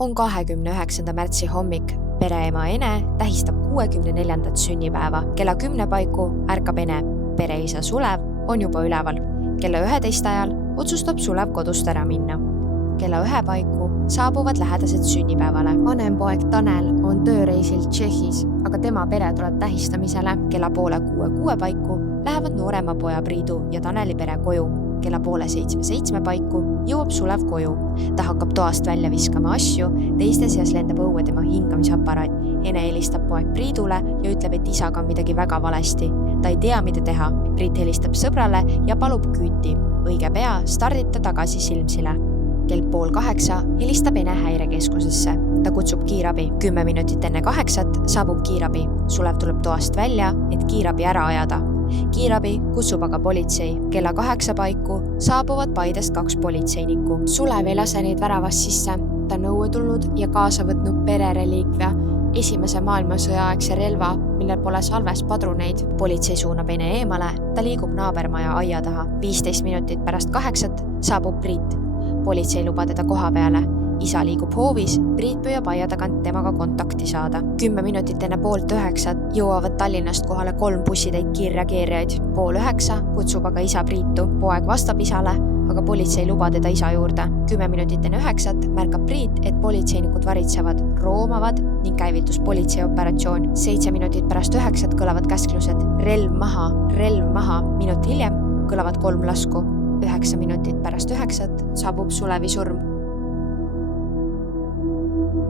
On 29. märtsi hommik. Pereema Ene tähistab 64. sünnipäeva. Kella 10 paiku ärkab Ene. Pereisa Sulev on juba üleval. Kella 11 ajal otsustab Sulev kodust ära minna. Kella 1 paiku saabuvad lähedased sünnipäevale. Vanem poeg Tanel on tööreisil Tšehhis, aga tema pere tuleb tähistamisele. Kella 5:30 paiku lähevad noorema poja Priidu ja Taneli pere koju. Kella 6:30 paiku jõuab Sulev koju. Ta hakkab toast välja viskama asju, teiste seas lendab õue tema hingamisaparaat. Ene helistab poeg Priidule ja ütleb, et isaga on midagi väga valesti. Ta ei tea, mida teha. Priit helistab sõbrale ja palub küüti. Õige pea stardib ta tagasi Silmsile. Kell 7:30 helistab Ene häirekeskusesse. Ta kutsub kiirabi. 10 minutit enne 8 saabub kiirabi. Sulev tuleb toast välja, et kiirabi ära ajada. Kiirabi kutsub aga politsei. Kella 8 paiku saabuvad Paidest 2 politseinikku. Sulev ei lase neid väravast sisse. Ta on õue tulnud ja kaasa võtnud perereliikvia, Esimese maailmasõja aegse relva, millel pole salves padruneid. Politsei suunab Ene eemale. Ta liigub naabermaja aia taha. 15 minutit pärast 8 saabub Priit. Politsei lubab teda koha peale. Isa liigub hoovis, Priit püüab aia tagant temaga kontakti saada. 10 minutit enne 8:30 jõuavad Tallinnast kohale 3 bussitäit kiirreageerijaid. 8:30 kutsub aga isa Priitu. Poeg vastab isale, aga politsei lubab teda isa juurde. 10 minutit enne 9 märkab Priit, et politseinikud varitsevad, roomavad ning käivitus politseioperatsioon. 7 minutit pärast 9 kõlavad käsklused relv maha, relv maha. Minut hiljem kõlavad 3 lasku. 9 minutit pärast 9 saabub Sulevi surm.